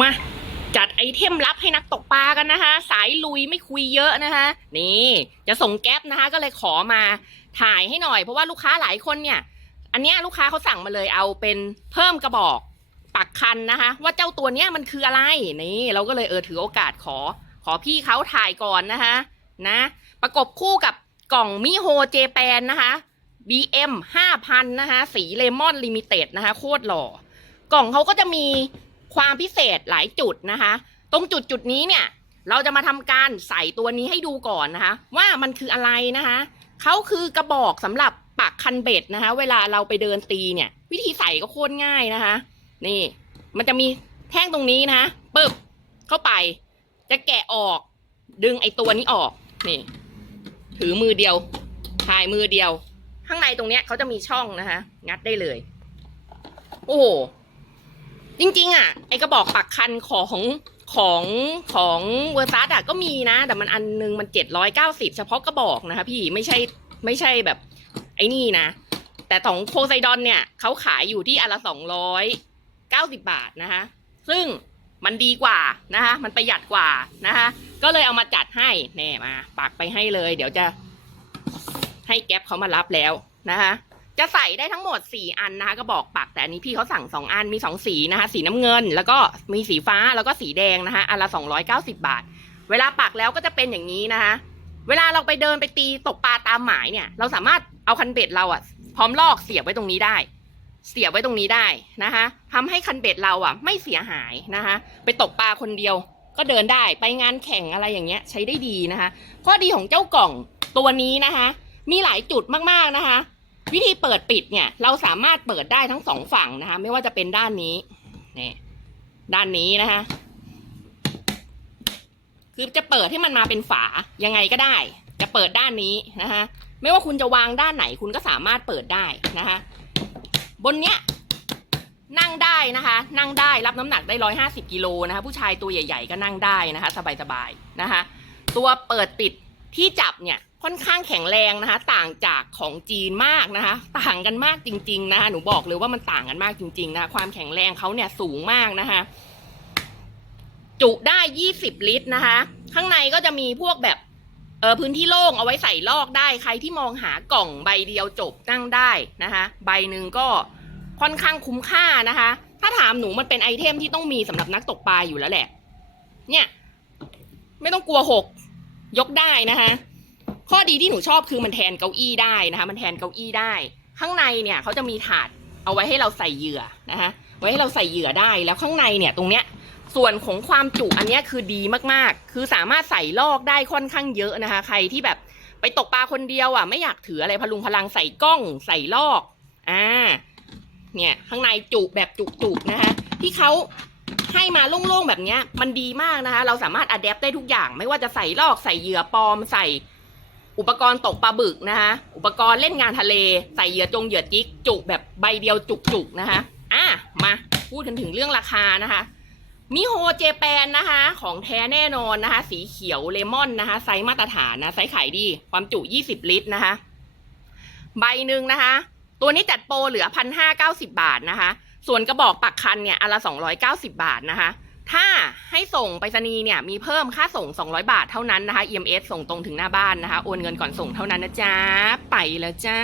มาจัดไอเทมลับให้นักตกปลากันนะคะ สายลุยไม่คุยเยอะนะคะ นี่จะส่งแก๊ปนะคะก็เลยขอมาถ่ายให้หน่อย เพราะว่าลูกค้าหลายคนเนี่ย อันนี้ลูกค้าเขาสั่งมาเลยเอาเป็นเพิ่มกระบอกปักคันนะคะ ว่าเจ้าตัวเนี้ยมันคืออะไรนี่เราก็เลยเออถือโอกาสขอ ขอพี่เขาถ่ายก่อนนะคะนะ ประกบคู่กับกล่องมิโฮเจแปนนะคะ BM 5,000 นะคะ สีเลมอนลิมิเต็ดนะคะ โคตรหล่อกล่องเขาก็จะมี ความพิเศษหลายจุดนะคะ ตรงจุดจุดนี้เนี่ยเราจะมาทำการใส่ตัวนี้ให้ดูก่อนนะคะ ว่ามันคืออะไรนะคะเขาคือกระบอกสำหรับปักคันเบ็ดนะคะ เวลาเราไปเดินตีเนี่ย วิธีใส่ก็โคตรง่ายนะคะ นี่ มันจะมีแท่งตรงนี้นะคะปึ๊บเข้าไป จะแกะออก ดึงไอตัวนี้ออกนี่ ถือมือเดียวถ่ายมือเดียว ข้างในตรงเนี้ยเขาจะมีช่องนะคะ งัดได้เลย โอ้โห จริงๆอะไอกระบอกปักคันของของของเวอร์ซัสอะก็มีนะ แต่มันอันนึงมันเจ็ดร้อยเก้าสิบเฉพาะกระบอกนะคะพี่ไม่ใช่ไม่ใช่แบบ ไอ้นี่นะ แต่ของโพไซดอนเนี่ยเขาขายอยู่ที่อันละสองร้อยเก้าสิบบาทนะคะ ซึ่งมันดีกว่านะคะ มันประหยัดกว่านะคะ ก็เลยเอามาจัดให้แน่มาปักไปให้เลย เดี๋ยวจะให้แก๊ปเขามารับแล้วนะคะ จะใส่ได้ทั้งหมด 4 อันนะคะก็บอกปักแต่อันนี้พี่เขาสั่ง 2 อันมี 2 สีนะคะ สีน้ำเงิน แล้วก็มีสีฟ้าแล้วก็สีแดงนะคะอันละ 290 บาท เวลาปักแล้วก็จะเป็นอย่างนี้นะคะ เวลาเราไปเดินไปตีตกปลาตามหมายเนี่ย เราสามารถเอาคันเบ็ดเราอะพร้อมลอกเสียบไว้ตรงนี้ได้ เสียบไว้ตรงนี้ได้นะคะทำให้คันเบ็ดเราอะไม่เสียหายนะคะ ไปตกปลาคนเดียว ก็เดินได้ไปงานแข่งอะไรอย่างเงี้ย ใช้ได้ดีนะคะ ข้อดีของเจ้ากล่องตัวนี้นะคะ มีหลายจุดมากๆนะคะ วิธีเปิดปิดเนี่ย เราสามารถเปิดได้ทั้งสองฝั่งนะคะ ไม่ว่าจะเป็นด้านนี้นี่ด้านนี้นะคะ คือจะเปิดให้มันมาเป็นฝายังไงก็ได้ จะเปิดด้านนี้นะคะ ไม่ว่าคุณจะวางด้านไหนคุณก็สามารถเปิดได้นะคะ บนเนี้ยนั่งได้นะคะ นั่งได้รับน้ำหนักได้ร้อยห้าสิบกิโลนะคะ ผู้ชายตัวใหญ่ ๆ ก็นั่งได้นะคะ สบายๆนะคะ ตัวเปิดปิดที่จับเนี่ย ค่อนข้างแข็งแรงนะคะ ต่างจากของจีนมากนะคะ ต่างกันมากจริง ๆ นะคะหนูบอกเลยว่ามันต่างกันมากจริง ๆ นะคะความแข็งแรงเขาเนี่ยสูงมากนะคะจุได้20ลิตรนะคะ ข้างในก็จะมีพวกแบบเออพื้นที่โล่งเอาไว้ใส่ลอกได้ใครที่มองหากล่องใบเดียวจบนั่งได้นะคะ ใบหนึ่งก็ค่อนข้างคุ้มค่านะคะ ถ้าถามหนูมันเป็นไอเทมที่ต้องมีสำหรับนักตกปลาอยู่แล้วแหละ เนี่ย ไม่ต้องกลัวหกยกได้นะคะ ข้อดีที่หนูชอบคือมันแทนเก้าอี้ได้นะคะ มันแทนเก้าอี้ได้ ข้างในเนี่ยเขาจะมีถาดเอาไว้ให้เราใส่เหยื่อนะคะไว้ให้เราใส่เหยื่อได้แล้วข้างในเนี่ยตรงเนี้ยส่วนของความจุอันนี้คือดีมากๆ คือสามารถใส่ลอกได้ค่อนข้างเยอะนะคะ ใครที่แบบไปตกปลาคนเดียวอะไม่อยากถืออะไรพลุงพลังใส่กล้องใส่ลอกอ่าเนี่ยข้างในจุแบบจุกๆนะคะ ที่เขาให้มาโล่งๆแบบเนี้ยมันดีมากนะคะ เราสามารถอัดแอปได้ทุกอย่าง ไม่ว่าจะใส่ลอกใส่เหยื่อปลอมใส่ อุปกรณ์ตกปลาบึกนะคะ อุปกรณ์เล่นงานทะเล ใส่เหยื่อจงเหยื่อจิกจุแบบใบเดียวจุกๆนะคะ อะ มาพูดกันถึงเรื่องราคานะคะ มิโฮเจแปนนะคะ ของแท้แน่นอนนะคะ สีเขียวเลมอนนะคะ ไซส์มาตรฐานนะ ไซส์ขายดี ความจุ 20 ลิตรนะคะ ใบหนึ่งนะคะ ตัวนี้จัดโปรเหลือพันห้าเก้าสิบาทนะคะ ส่วนกระบอกปักคันเนี่ยอันละสองร้อยเก้าสิบาทนะคะ ถ้าให้ส่งไปรษณีย์เนี่ยมีเพิ่มค่าส่ง 200 บาทเท่านั้นนะคะ EMS ส่งตรงถึงหน้าบ้านนะคะ โอนเงินก่อนส่งเท่านั้นนะจ๊ะ ไปแล้วจ้า